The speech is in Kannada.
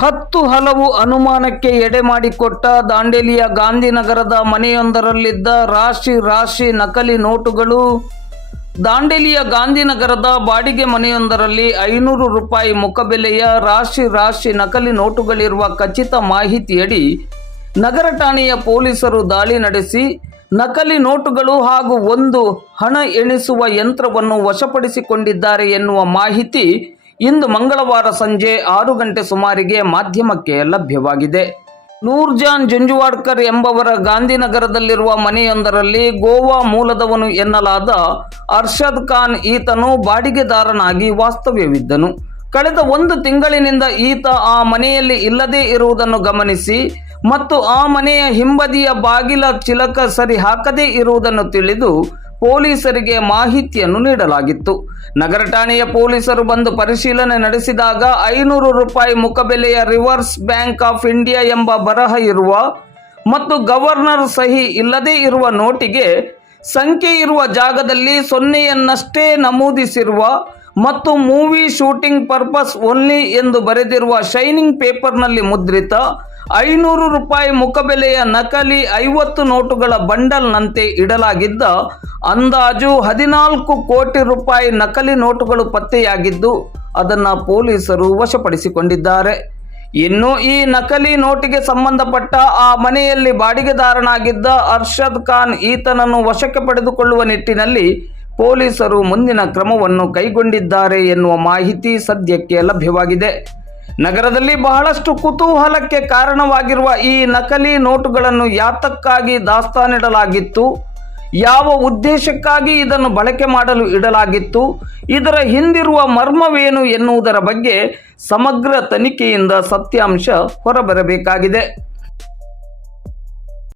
ಹತ್ತು ಹಲವು ಅನುಮಾನಕ್ಕೆ ಎಡೆ ಮಾಡಿಕೊಟ್ಟ ದಾಂಡೇಲಿಯ ಗಾಂಧಿನಗರದ ಮನೆಯೊಂದರಲ್ಲಿದ್ದ ರಾಶಿ ರಾಶಿ ನಕಲಿ ನೋಟುಗಳು, ದಾಂಡೇಲಿಯ ಗಾಂಧಿನಗರದ ಬಾಡಿಗೆ ಮನೆಯೊಂದರಲ್ಲಿ ಐನೂರು ರೂಪಾಯಿ ಮುಖಬೆಲೆಯ ರಾಶಿ ರಾಶಿ ನಕಲಿ ನೋಟುಗಳಿರುವ ಖಚಿತ ಮಾಹಿತಿಯಡಿ, ನಗರ ಠಾಣೆಯ ಪೊಲೀಸರು ದಾಳಿ ನಡೆಸಿ, ನಕಲಿ ನೋಟುಗಳು ಹಾಗೂ ಒಂದು ಹಣ ಎಣಿಸುವ ಯಂತ್ರವನ್ನು ವಶಪಡಿಸಿಕೊಂಡಿದ್ದಾರೆ ಎನ್ನುವ ಮಾಹಿತಿ ಇಂದು ಮಂಗಳವಾರ ಸಂಜೆ ಆರು ಗಂಟೆ ಸುಮಾರಿಗೆ ಮಾಧ್ಯಮಕ್ಕೆ ಲಭ್ಯವಾಗಿದೆ. ನೂರ್ಜಾನ್ ಜುಂಜುವಾಡ್ಕರ್ ಎಂಬವರ ಗಾಂಧಿನಗರದಲ್ಲಿರುವ ಮನೆಯೊಂದರಲ್ಲಿ ಗೋವಾ ಮೂಲದವನು ಎನ್ನಲಾದ ಅರ್ಷದ್ ಖಾನ್ ಈತನು ಬಾಡಿಗೆದಾರನಾಗಿ ವಾಸ್ತವ್ಯವಿದ್ದನು. ಕಳೆದ ಒಂದು ತಿಂಗಳಿನಿಂದ ಈತ ಆ ಮನೆಯಲ್ಲಿ ಇಲ್ಲದೇ ಇರುವುದನ್ನು ಗಮನಿಸಿ ಮತ್ತು ಆ ಮನೆಯ ಹಿಂಬದಿಯ ಬಾಗಿಲ ಚಿಲಕ ಸರಿ ಹಾಕದೇ ಇರುವುದನ್ನು ತಿಳಿದು ಪೊಲೀಸರಿಗೆ ಮಾಹಿತಿಯನ್ನು ನೀಡಲಾಗಿತ್ತು. ನಗರ ಠಾಣೆಯ ಪೊಲೀಸರು ಬಂದು ಪರಿಶೀಲನೆ ನಡೆಸಿದಾಗ ಐನೂರು ರೂಪಾಯಿ ಮುಖಬೆಲೆಯ ರಿವರ್ಸ್ ಬ್ಯಾಂಕ್ ಆಫ್ ಇಂಡಿಯಾ ಎಂಬ ಬರಹ ಇರುವ ಮತ್ತು ಗವರ್ನರ್ ಸಹಿ ಇಲ್ಲದೇ ಇರುವ ನೋಟಿಗೆ ಸಂಖ್ಯೆ ಇರುವ ಜಾಗದಲ್ಲಿ ಸೊನ್ನೆಯನ್ನಷ್ಟೇ ನಮೂದಿಸಿರುವ ಮತ್ತು ಮೂವಿ ಶೂಟಿಂಗ್ ಪರ್ಪಸ್ ಓನ್ಲಿ ಎಂದು ಬರೆದಿರುವ ಶೈನಿಂಗ್ ಪೇಪರ್ನಲ್ಲಿ ಮುದ್ರಿತ ಐನೂರು ರೂಪಾಯಿ ಮುಖಬೆಲೆಯ ನಕಲಿ ಐವತ್ತು ನೋಟುಗಳ ಬಂಡಲ್ನಂತೆ ಇಡಲಾಗಿದ್ದ ಅಂದಾಜು ಹದಿನಾಲ್ಕು ಕೋಟಿ ರೂಪಾಯಿ ನಕಲಿ ನೋಟುಗಳು ಪತ್ತೆಯಾಗಿದ್ದು, ಅದನ್ನು ಪೊಲೀಸರು ವಶಪಡಿಸಿಕೊಂಡಿದ್ದಾರೆ. ಇನ್ನು ಈ ನಕಲಿ ನೋಟಿಗೆ ಸಂಬಂಧಪಟ್ಟ ಆ ಮನೆಯಲ್ಲಿ ಬಾಡಿಗೆದಾರನಾಗಿದ್ದ ಅರ್ಷದ್ ಖಾನ್ ಈತನನ್ನು ವಶಕ್ಕೆ ಪಡೆದುಕೊಳ್ಳುವ ನಿಟ್ಟಿನಲ್ಲಿ ಪೊಲೀಸರು ಮುಂದಿನ ಕ್ರಮವನ್ನು ಕೈಗೊಂಡಿದ್ದಾರೆ ಎನ್ನುವ ಮಾಹಿತಿ ಸದ್ಯಕ್ಕೆ ಲಭ್ಯವಾಗಿದೆ. ನಗರದಲ್ಲಿ ಬಹಳಷ್ಟು ಕುತೂಹಲಕ್ಕೆ ಕಾರಣವಾಗಿರುವ ಈ ನಕಲಿ ನೋಟುಗಳನ್ನು ಯಾತಕ್ಕಾಗಿ ದಾಸ್ತಾನಿಡಲಾಗಿತ್ತು? ಯಾವ ಉದ್ದೇಶಕ್ಕಾಗಿ ಇದನ್ನು ಬಳಕೆ ಮಾಡಲು ಇಡಲಾಗಿತ್ತು? ಇದರ ಹಿಂದಿರುವ ಮರ್ಮವೇನು ಎನ್ನುವುದರ ಬಗ್ಗೆ ಸಮಗ್ರ ತನಿಖೆಯಿಂದ ಸತ್ಯಾಂಶ ಹೊರಬರಬೇಕಾಗಿದೆ.